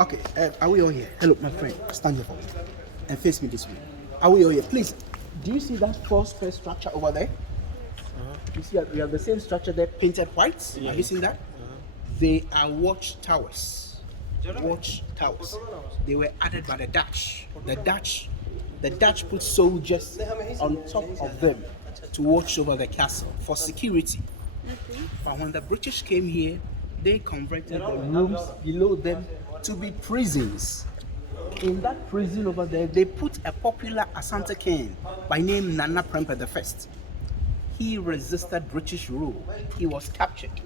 Okay, are we all here? Hello, my friend. Stand here for me and face me this way. Are we all here? Please, do you see that four-square structure over there? You see, we have the same structure there, painted white. Have you seen that? They are watch towers. Watch towers. They were added by the Dutch. The Dutch put soldiers on top of them to watch over the castle for security. But when the British came here, they converted the rooms below them to be prisons. In that prison over there, they put a popular Asante king by name Nana Prempeh I. He resisted British rule. He was captured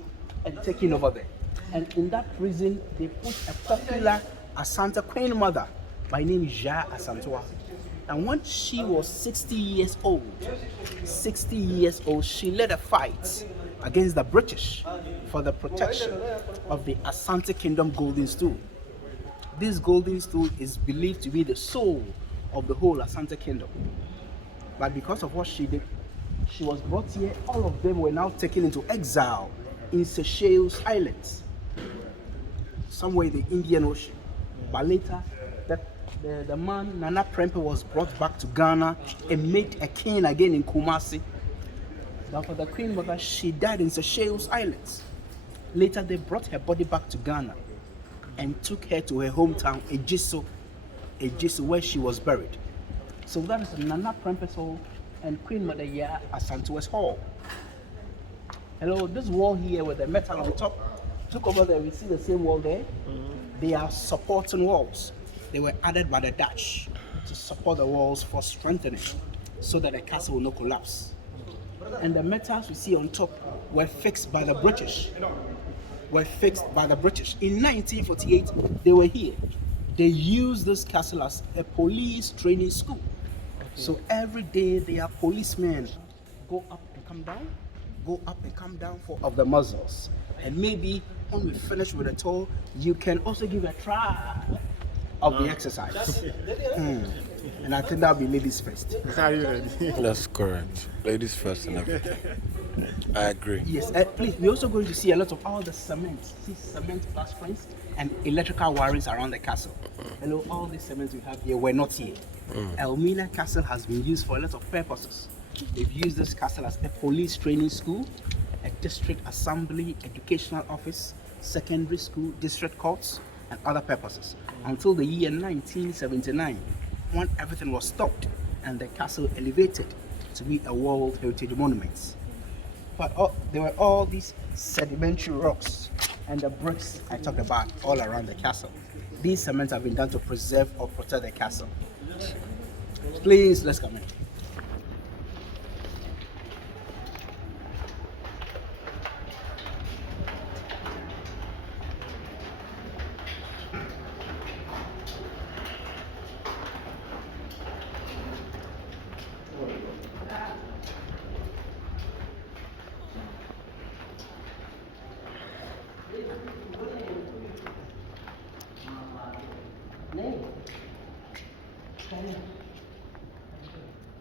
and taken over there. And in that prison, they put a popular Asante queen mother by name Ja Asantewa. And when she was 60 years old, she led a fight against the British for the protection of the Asante Kingdom golden stool. This golden stool is believed to be the soul of the whole Asante Kingdom. But because of what she did, she was brought here. All of them were now taken into exile in Seychelles Islands, somewhere in the Indian Ocean. But later, the man Nana Prempeh was brought back to Ghana and made a king again in Kumasi. But for the queen mother, she died in Seychelles Islands. Later, they brought her body back to Ghana and took her to her hometown, Ejiso, where she was buried. So that is Nana Prempeh's hall and Queen Mother Ya Asantewa's hall. Hello, this wall here with the metal on top, look over there, we see the same wall there. They are supporting walls. They were added by the Dutch to support the walls for strengthening so that the castle will not collapse. And the metals we see on top were fixed by the British. In 1948, they were here. They used this castle as a police training school. So every day their policemen go up and come down for of the muzzles. And maybe when we finish with the tour, you can also give a try of the exercise. And I think that'll be ladies first. That's correct. Ladies first and everything. I agree. Yes, please, we're also going to see a lot of all the cement. See cement plasterings and electrical wirings around the castle. Hello, all these cements we have here were not here. Elmina Castle has been used for a lot of purposes. They've used this castle as a police training school, a district assembly, educational office, secondary school, district courts, and other purposes. Until the year 1979, when everything was stopped and the castle elevated to be a World Heritage Monument. But there were all these sedimentary rocks and the bricks I talked about all around the castle. These cements have been done to preserve or protect the castle. Please, let's come in.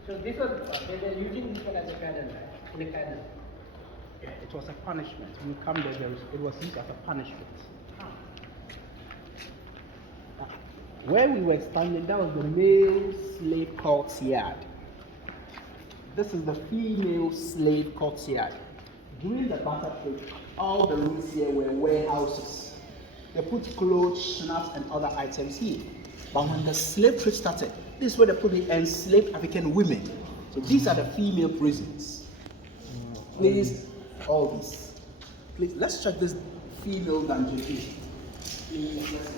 So this was, they were using this one as a garden, right? In a garden. Yeah, it was a punishment. When you come there, it was used as a punishment. Where we were standing, that was the male slave courtyard. This is the female slave courtyard. During the barter trade, all the rooms here were warehouses. They put clothes, schnapps, and other items here. But when the slave trade started, this is where they put the enslaved African women. So these are the female prisons. Please, all this. Please, let's check this female dungeon here. Please, let's see.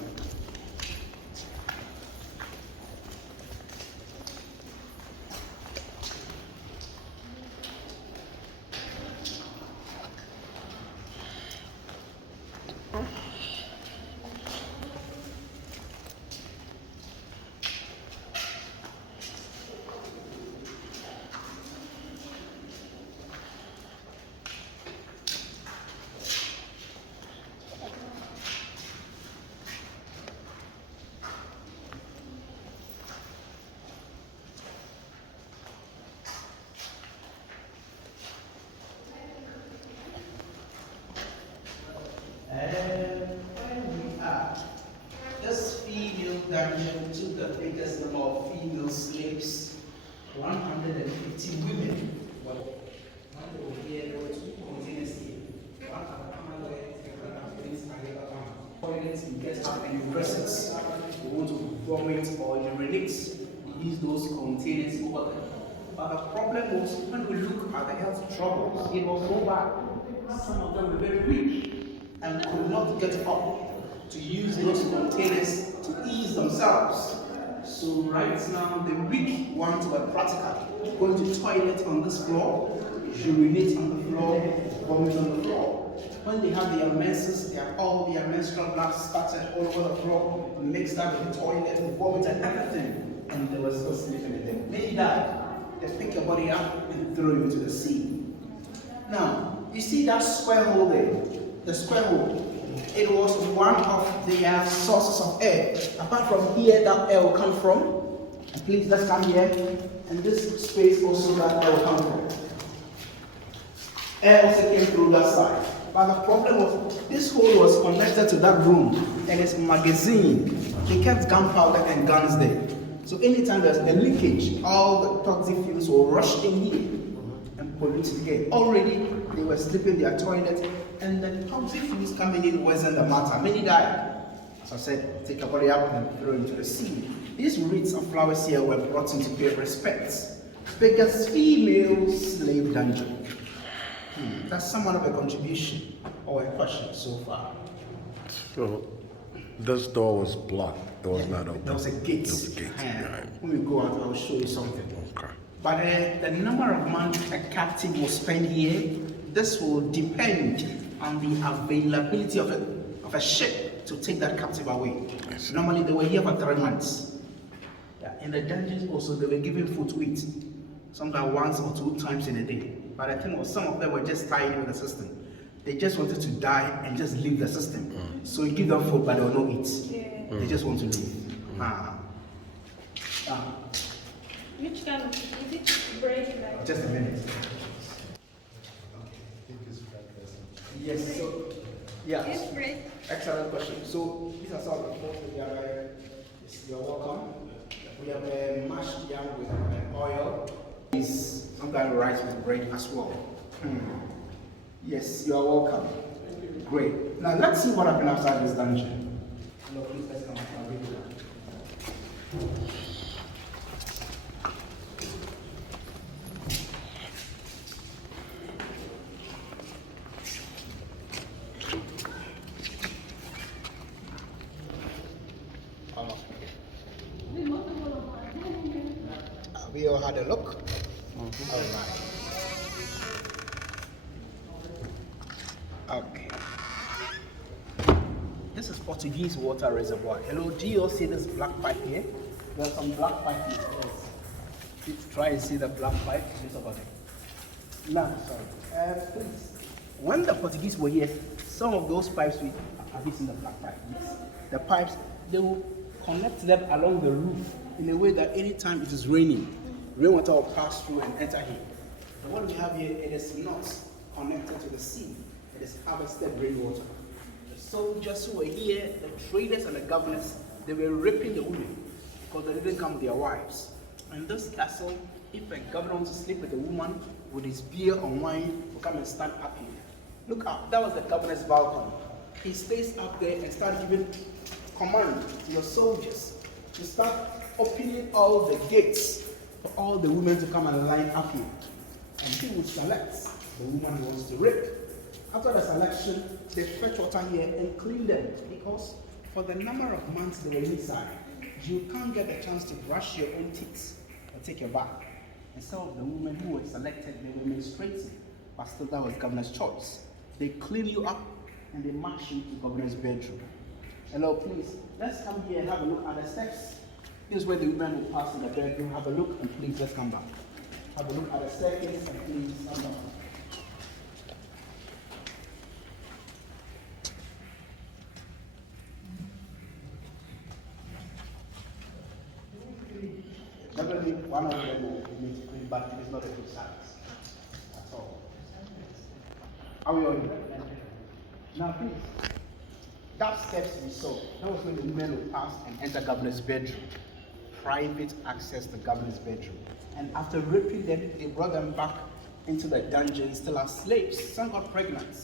toilet, you get up and you press it. You want to vomit or urinate, you use those containers over there. But the problem was, when we look at the health troubles, it was so bad. Some of them were very weak and could not get up to use those containers to ease themselves. So right now, the weak ones were practical. Going to toilet on this floor, urinate on the floor, vomit on the floor. When they had their menses, they had all their menstrual blood scattered all over the floor, mixed up with the toilet, vomit and everything. And they were still sleeping in them. Many died. They pick your body up and throw you into the sea. Now, you see that square hole there? The square hole. It was one of their sources of air. Apart from here, that air will come from. And please, let's come here. And this space also that air will come from. Air also came through that side. But the problem was, this hole was connected to that room and its magazine. They kept gunpowder and guns there. So anytime there's a leakage, all the toxic fumes will rush in here and pollute it again. Already, they were sleeping in their toilet, and the toxic fumes coming in wasn't the matter. Many died. As I said, take a body up and throw it into the sea. These wreaths of flowers here were brought in to pay respects. Biggest female slave dungeon. That's somewhat of a contribution or a question so far. So, this door was blocked. There was not open. There was a gate. There was a gate behind. When we go out, I will show you something. Okay. But the number of months a captive will spend here, this will depend on the availability of a ship to take that captive away. Normally, they were here for 3 months. Yeah. In the dungeons also, they were given food to eat, sometimes once or 2 times in a day. But the thing was, some of them were just tied with the system. They just wanted to die and just leave the system. So you give them food, but they will not eat. They just want to leave. Which kind of, is it bread like? Just a minute. Yes, so, yeah. Yes, bread. Excellent question. So, these are some of the foods we are, you're welcome. We have mashed yam with oil. Is sometimes rice with bread as well. Yes, you are welcome. Great. Now, let's see what happened outside this dungeon. Hello, please, let's come up. I'll give you that. We all had a look. All right. Okay. This is Portuguese water reservoir. Hello, do you all see this black pipe here? There's some black pipe here. Yes. Please try and see the black pipe. Just about it. No, sorry. Please. When the Portuguese were here, some of those pipes, have you seen the black pipe? Yes. The pipes, they will connect them along the roof in a way that anytime it is raining, rainwater will pass through and enter here. But what we have here, it is not connected to the sea. It is harvested rainwater. The soldiers who were here, the traders and the governors, they were raping the women because they didn't come with their wives. And this castle, if a governor wants to sleep with a woman with his beer or wine, will come and stand up here. Look up, that was the governor's balcony. He stays up there and starts giving command to your soldiers to start opening all the gates for all the women to come and line up here. And he will select the woman who wants to rape. After the selection, they fetch water here and clean them because for the number of months they were inside, you can't get a chance to brush your own teeth or take your bath. And some of the women who were selected, they were menstruating, but still that was governor's choice. They clean you up and they march you to governor's bedroom. Hello, please, let's come here and have a look at the steps. This is where the women will pass in the bedroom. Have a look and please let's come back. Have a look at the staircase and please come back. Definitely one of them will need to clean, but it is not a good service at all. Are we all here? Now please, that steps we saw, that was when the women will pass and enter governor's bedroom. Private access to governor's bedroom. And after raping them, they brought them back into the dungeon still as slaves. Some got pregnant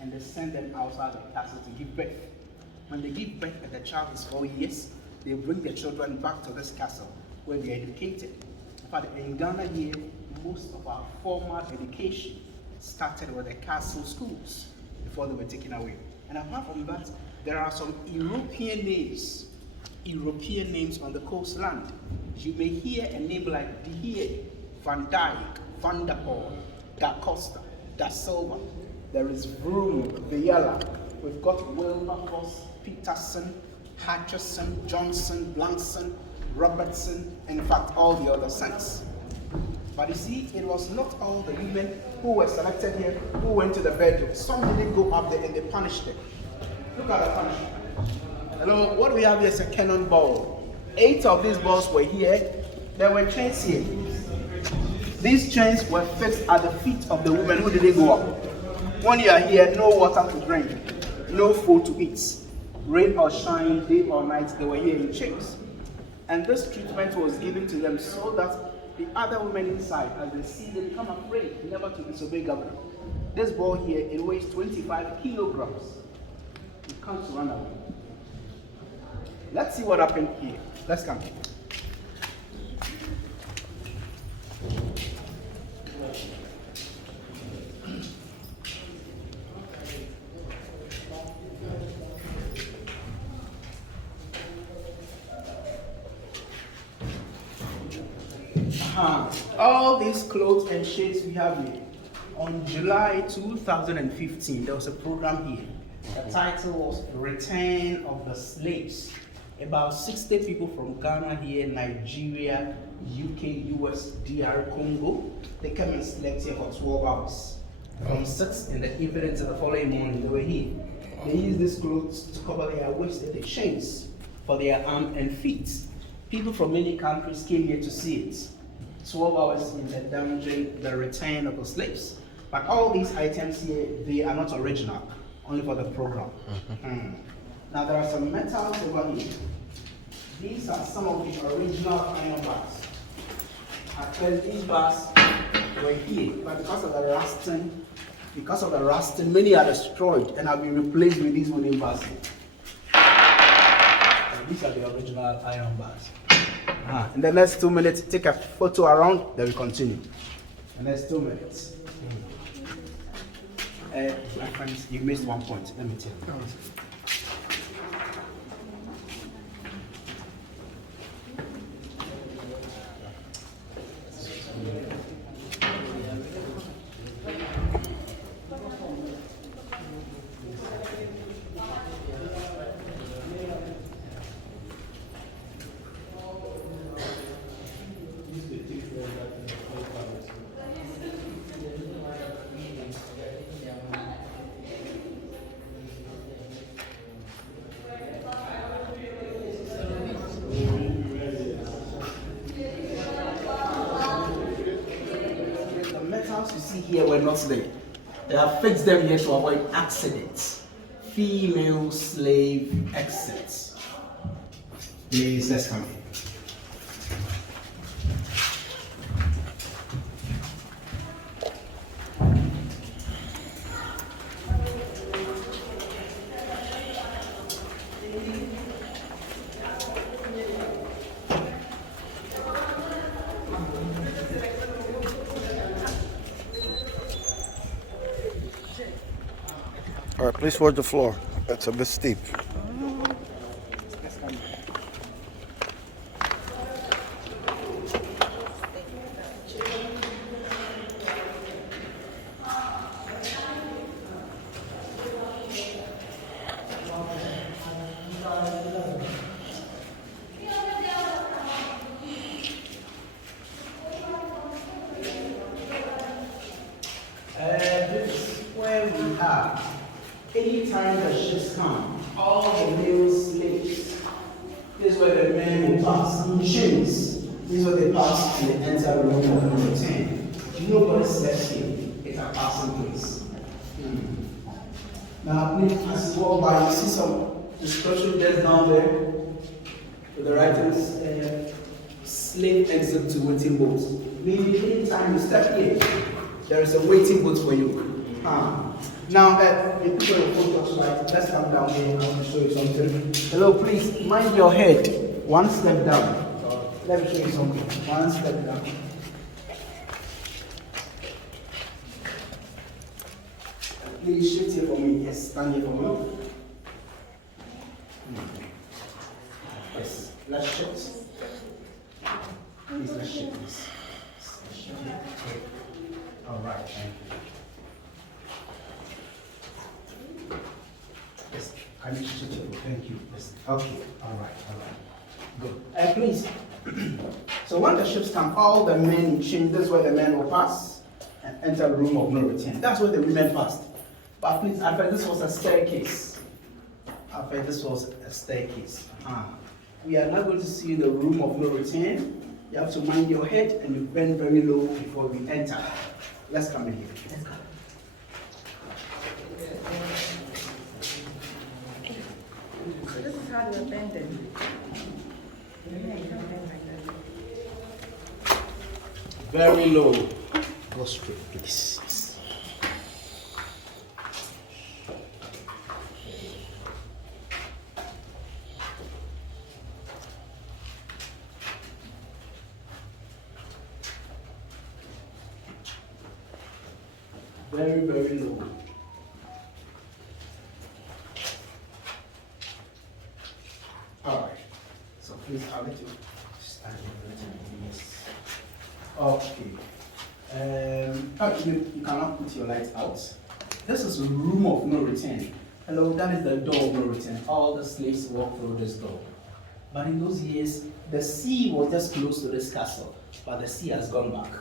and they sent them outside the castle to give birth. When they give birth and the child is 4 years, they bring their children back to this castle where they are educated. In fact, in Ghana here, most of our formal education started with the castle schools before they were taken away. And apart from that, there are some European names on the coastland. You may hear a name like De Heer, Van Dyke, Van der Poel, Da Costa, Da Silva. There is Vroom, Vieira. We've got Wilberforce, Peterson, Hutchison, Johnson, Blankson, Robertson, and in fact all the other sons. But you see, it was not all the women who were selected here who went to the bedroom. Some didn't go up there and they punished them. Look at the punishment. Hello, what we have here is a cannonball. 8 of these balls were here. There were chains here. These chains were fixed at the feet of the women who didn't go up. When you are here, no water to drink, no food to eat. Rain or shine, day or night, they were here in chains. And this treatment was given to them so that the other women inside, as they see, they become afraid never to disobey government. This ball here, it weighs 25 kilograms. You can't run away. Let's see what happened here. Let's come. All these clothes and shades we have here. On July 2015, there was a program here. The title was Return of the Slaves. About 60 people from Ghana here, Nigeria, UK, US, DR Congo, they came and slept here for 12 hours. From 6 in the evening to the following morning, they were here. They used these clothes to cover their waist and the chains for their arms and feet. People from many countries came here to see it. 12 hours in the dungeon, the return of the slaves. But all these items here, they are not original, only for the program. Now there are some metals over here. These are some of the original iron bars. At first, these bars were here, but because of the rusting, many are destroyed and have been replaced with these wooden bars. And these are the original iron bars. In the next 2 minutes, take a photo around, then we continue. The next 2 minutes. My friends, you missed one point. Let me tell you. You see here were not there. They have fixed them here to avoid accidents. Female slave exits. Please, let's come in. All right, please watch the floor. That's a bit steep. This is where we are. Anytime the ships come, all the male slaves, this is where the men will pass in chains. This is where they pass and they enter the room of number 10. Nobody slept here. It's a passing place. Now, please, as you walk by, you see some instruction just down there with the writings, slave exit to waiting boat. Meaning, anytime you step here, there is a waiting boat for you. Now, you put your focus right. Let's come down here. I want to show you something. Hello, please mind your head. One step down. Let me show you something. One step down. Please shift here for me. Yes, stand here for me. Yes, let's shift. Please, let's shift this. All right, thank you. Yes, can you shift it? Thank you. Yes. Okay, all right. Good. Please. So when the ships come, all the men change. That's where the men will pass and enter the room of no return. That's where the women passed. But please, I thought this was a staircase. We are now going to see the room of no return. You have to mind your head and you bend very low before we enter. Let's come in here. Let's go. So this is how you bend it. Very low. Go straight, please. Very, very low. All right. So please, I'll let you stand here. Yes. Okay. You cannot put your lights out. This is a room of no return. Hello, that is the door of no return. All the slaves walk through this door. But in those years, the sea was just close to this castle, but the sea has gone back.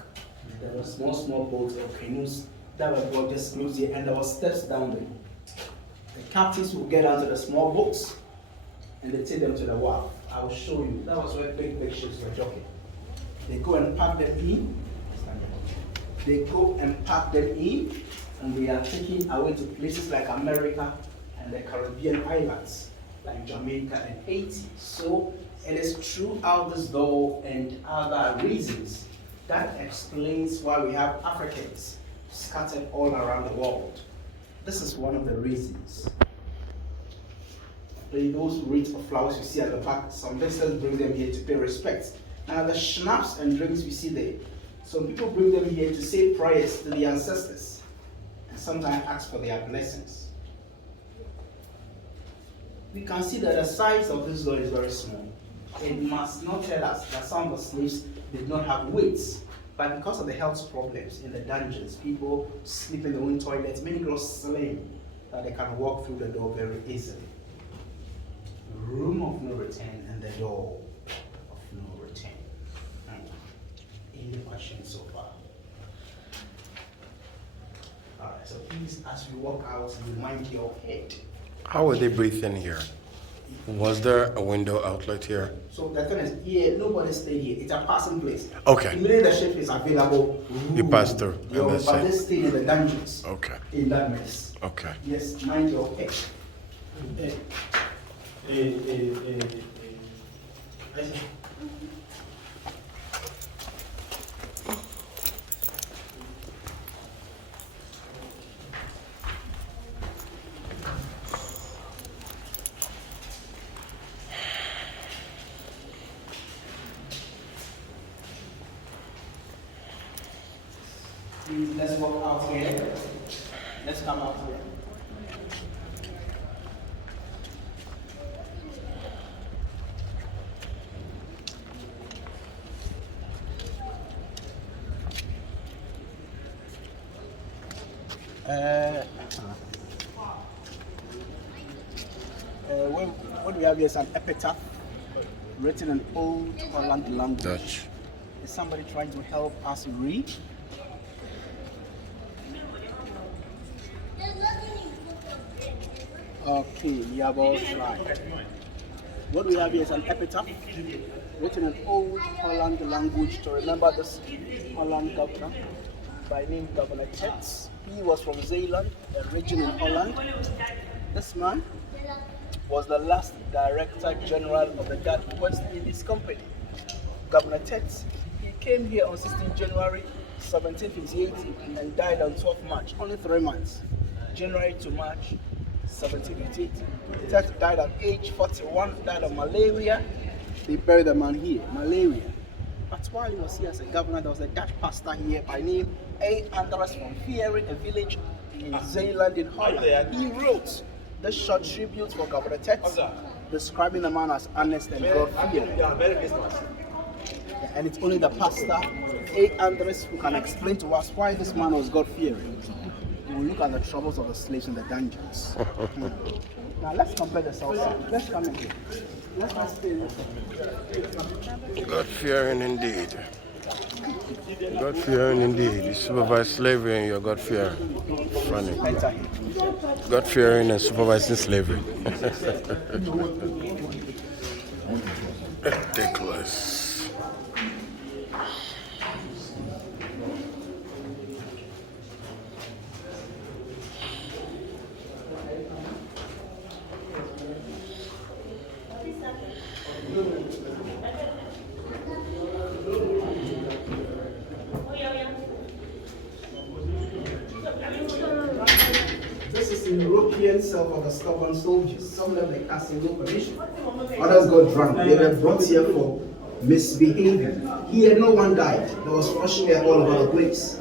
There were small boats or canoes that were brought just close here, and there were steps down there. The captains will get onto the small boats, and they take them to the wharf. I will show you. That was where big ships were docking. They go and pack them in. And they are taken away to places like America and the Caribbean islands, like Jamaica and Haiti. So it is throughout this door and other reasons that explains why we have Africans scattered all around the world. This is one of the reasons. Those wreaths of flowers you see at the back, some visitors bring them here to pay respect. Now the schnapps and drinks we see there, some people bring them here to say prayers to the ancestors and sometimes ask for their blessings. We can see that the size of this door is very small. It must not tell us that some of the slaves did not have weights, but because of the health problems in the dungeons, people sleep in their own toilets, many grow slim that they can walk through the door very easily. The room of no return and the door of no return. Any questions so far? Alright, so please, as we walk out, you mind your head. How would they breathe in here? Was there a window outlet here? So the thing is, here, nobody stay here. It's a passing place. Okay. Immediately the ship is available. You pass through, and that's but it. they stay in the dungeons. Okay. In that mess. Okay. Yes, mind your head. Let's walk out here. Let's come out here. What we have here is an epitaph written in Old Holland language. Dutch. Is somebody trying to help us read? Okay, you have all right. What we have here is an epitaph written in Old Holland language to remember this Holland governor by name Governor Chetz. He was from Zeeland, a region in Holland. This man was the last Director General of the Dutch West Indies Company. Governor Chetz, he came here on 16 January 1758, and died on 12 March, only 3 months. January to March 1758. Tet died at age 41, died of malaria. They buried the man here, malaria. But while he was here as a governor, there was a Dutch pastor here by name A. Andres from Vieren, a village in Zeeland in Holland. He wrote this short tribute for Governor Tet, describing the man as honest and God-fearing. And it's only the pastor, A. Andres, who can explain to us why this man was God-fearing. We will look at the troubles of the slaves in the dungeons. Now let's compare the South Side. Let's come in here. Let's not stay in this. God-fearing indeed. God-fearing indeed. You supervise slavery and you're God-fearing. Funny. Enter here. God-fearing and supervising slavery. Ridiculous. This is the European cell for the stubborn soldiers. Some of them they cast in no permission. Others got drunk. They were brought here for misbehaving. Here no one died. There was fresh air all over the place.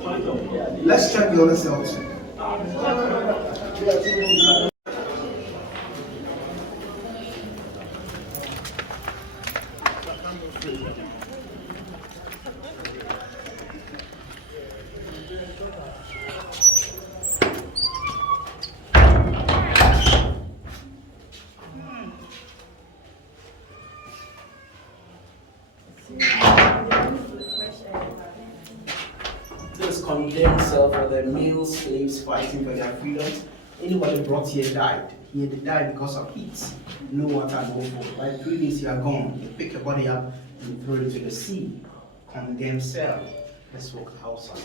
Let's check the other cells. This condemned cell for the male slaves fighting for their freedom. Anybody brought here died. Here they died because of heat. No water, no food. By 3 days you are gone. You pick your body up and throw it to the sea. Condemned cell. Let's walk outside.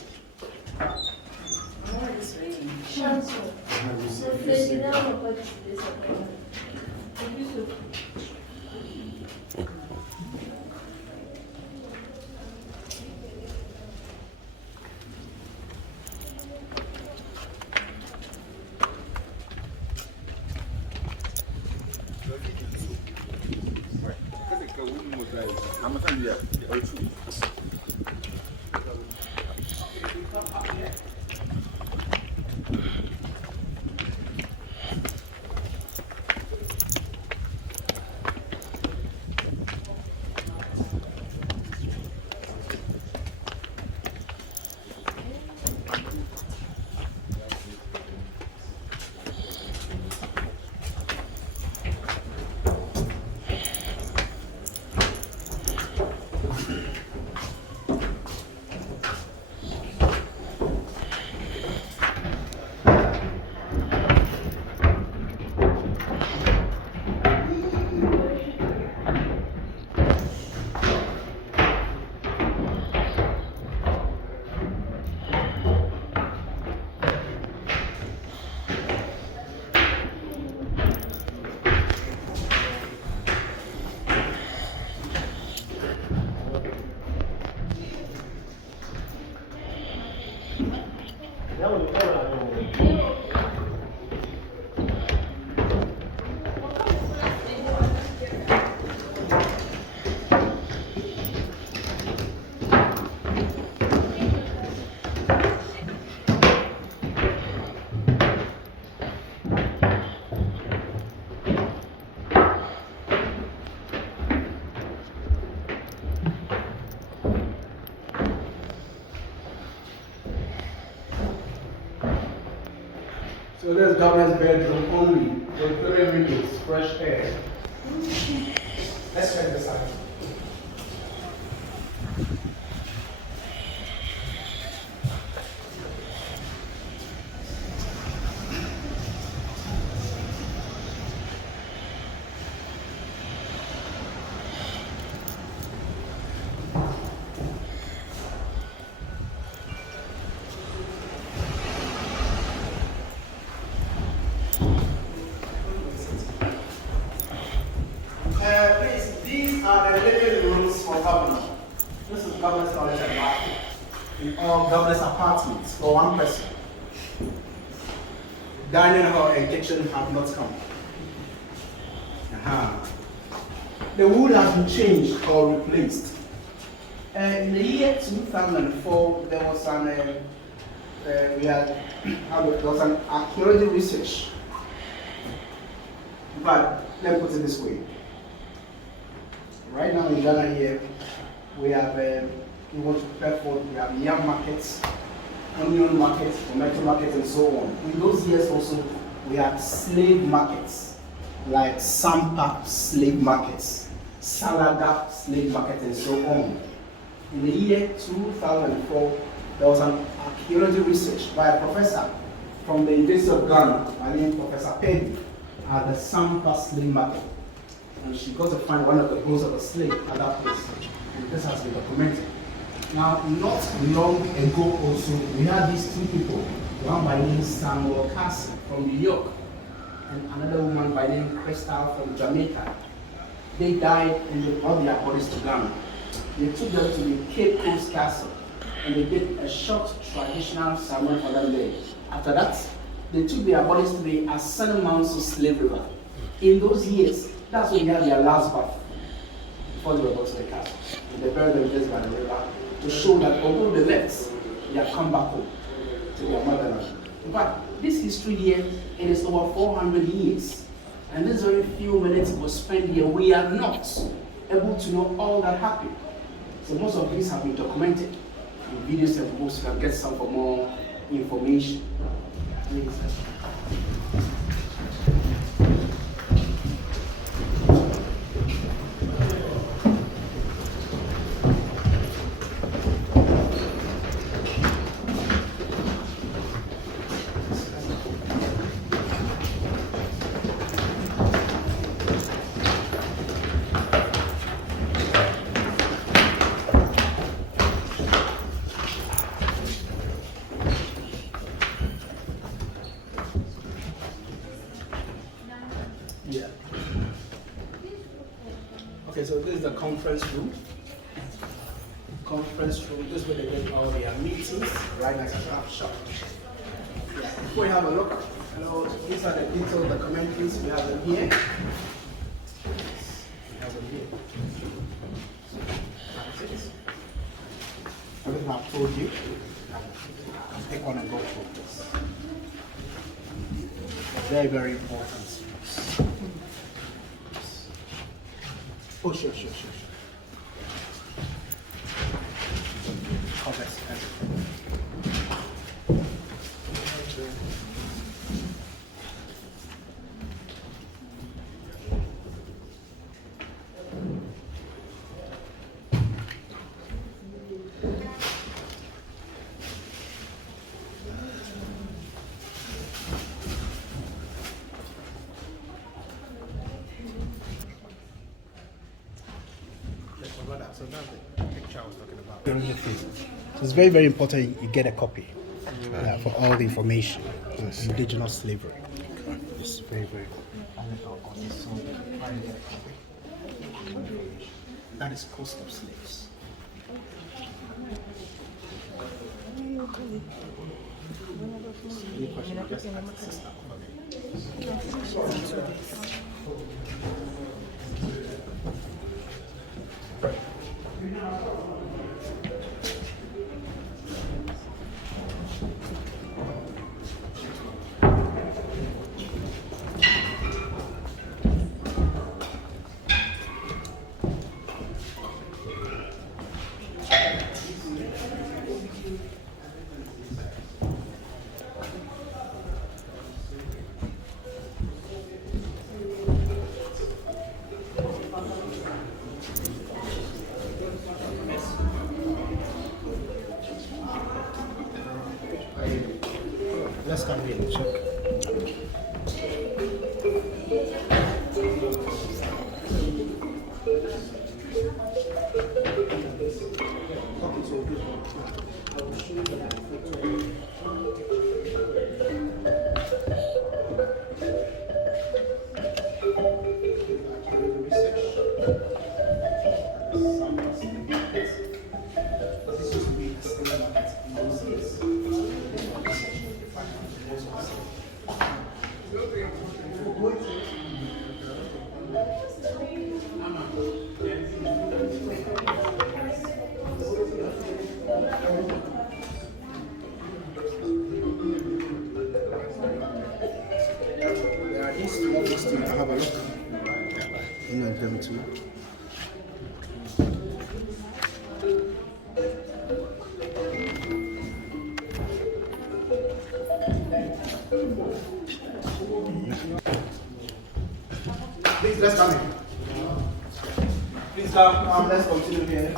So there's governor's bedroom only, with 3 windows, fresh air. Let's check this out. Please, these are the living rooms for governor. This is governor's toilet and bathroom. or governor's apartments for one person. Dining hall and kitchen have not come. The wood has been changed or replaced. In the year 2004, there was an archaeology research. But let me put it this way. Right now in Ghana here, we have we want to prepare for, we have yam markets, onion markets, tomato markets, and so on. In those years also, we had slave markets, like Sampa slave markets, Salaga slave market, and so on. In the year 2004, there was an archaeology research by a professor from the University of Ghana, by the name Professor Peggy, at the Sampa slave market. And she got to find one of the bones of a slave at that place. And this has been documented. Now, not long ago also, we had these two people, one by the name Samuel Cassie from New York, and another woman by the name Crystal from Jamaica. They died and they brought their bodies to Ghana. They took them to the Cape Coast Castle and they did a short traditional ceremony for them there. After that, they took their bodies to the Asana Mountain Slave River. In those years, that's when they had their last bath before they were brought to the castle. And they buried them just by the river to show that although they left, they have come back home to their motherland. In fact, this history here, it is over 400 years. And this very few minutes was spent here, we are not able to know all that happened. So most of these have been documented in videos and books. You can get some for more information. Yeah. Okay, so this is the conference room. Conference room, this is where they get all their meetings, right next to the shop. Yeah. Before we have a look, these are the detailed documentaries. We have them here. We have them here. That's it. Everything I've told you, take one and go through this. Very, very important. Oh, sure. Oh, that's so that's the picture I was talking about. So it's very, very important you get a copy for all the information on indigenous slavery. It's very, very important. That is cost of slaves. Any question? Just ask the sister. There are these two ones too. You can have a look. You know them too. Please, let's come in. Please come. Let's continue here.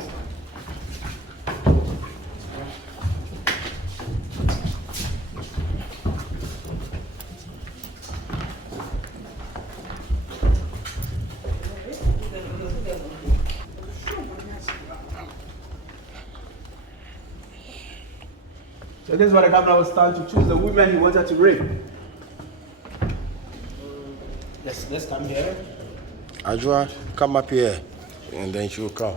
So this is what the governor was trying to choose the women he wanted to rape. Let's come here. Ajua, come up here, and then she will come.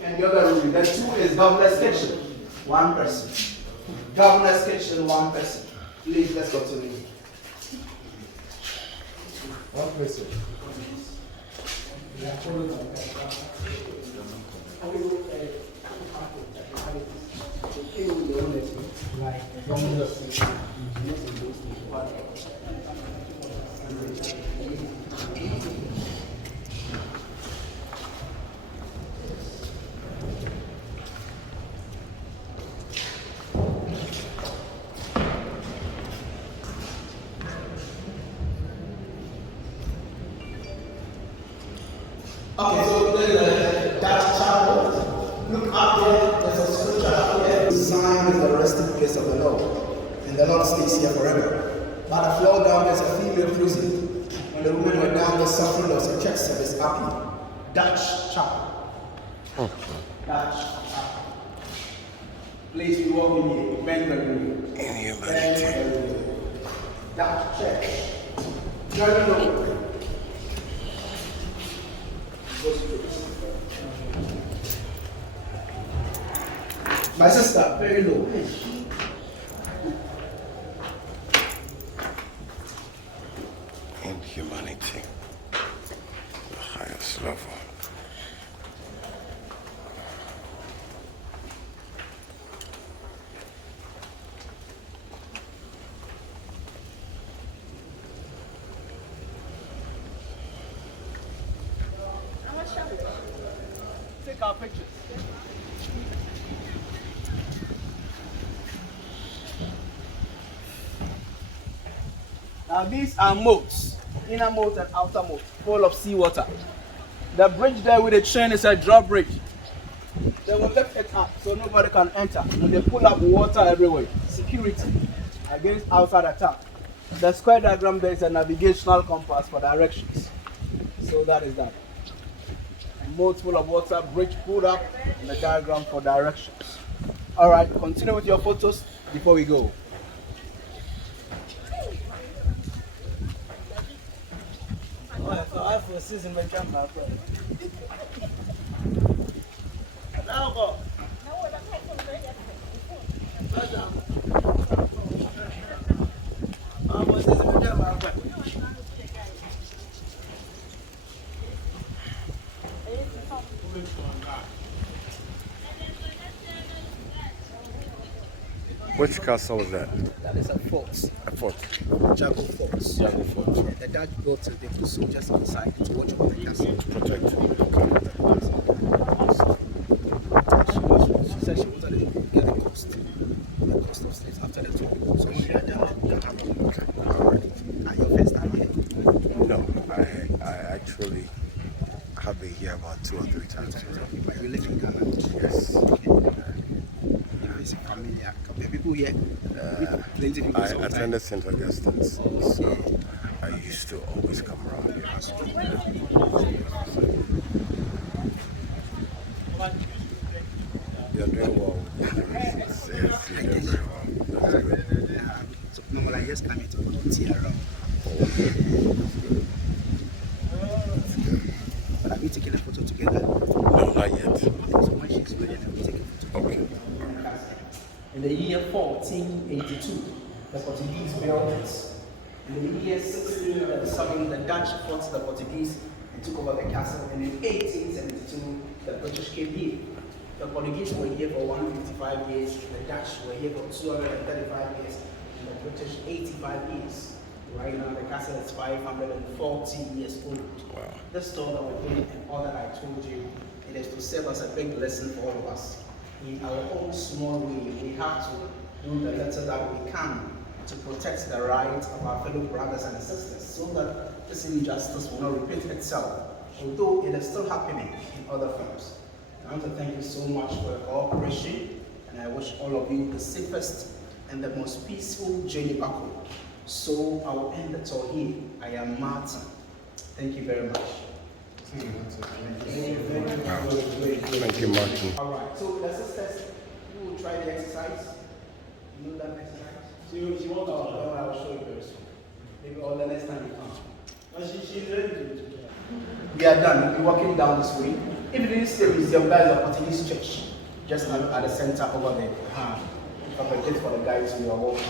And the other room, the two is governor's kitchen, one person. Governor's kitchen, one person. Please, let's continue. One person. Okay, so that chapel, look up there, there's a scripture up there. Zion is the resting place of the Lord, and the Lord stays here forever. By the floor down, there's a female prison. When the women were down there suffering, there was a church service happening. Dutch chapel. Dutch chapel. Please, we walk in here. Bend the room. Bend the room. Dutch church. Very low. My sister, very low. In humanity, the highest level. Take our pictures. Now these are moats, inner moat and outer moat, full of seawater. The bridge there with the chain is a drawbridge. They will lift it up so nobody can enter. And they pull up water everywhere. Security against outside attack. The square diagram there is a navigational compass for directions. So that is that. A moat full of water, bridge pulled up, and the diagram for directions. Alright, continue with your photos before we go. For season by camera. Which castle is that? That is a fort. A fort. Jago Fort. Jago Fort. The Dutch built it, they put soldiers inside to watch over the castle. To protect. She said she wanted to get the cost of slaves after the tour. So she had done it. Okay. All right. Are your first time here? No, I actually have been here about 2 or 3 times. But you live in Ghana? Yes. It's familiar. People here, plenty people I sometimes. attended St. Augustine's, so I used to always come around here. You're doing well. Yes, you're doing very well. That's good. are just coming to volunteer around. But have you taken a photo together? No, not yet. So when she's ready, then we'll take a photo. Okay. In the year 1482, the Portuguese built it. In the year 1637, the Dutch fought the Portuguese and took over the castle. And in 1872, the British came here. The Portuguese were here for 155 years, the Dutch were here for 235 years, and the British 85 years. Right now, the castle is 540 years old. Wow. This store that we're doing and all that I told you, it is to serve as a big lesson for all of us. In our own small way, we have to do the little that we can to protect the rights of our fellow brothers and sisters so that this injustice will not repeat itself, although it is still happening in other firms. I want to thank you so much for your cooperation, and I wish all of you the safest and the most peaceful journey back home. So I will end the tour here. I am Martin. Thank you very much. Thank you, Martin. All right, so the sisters, you will try the exercise. You know that exercise? She won't Oh, talk. well, I will show you very soon. Maybe all the next time you come. No, she's ready to do it. We are done. We'll be walking down this way. If you didn't stay museum, that is a Portuguese church. Just at the center over there. If I forget for the guys who are walking.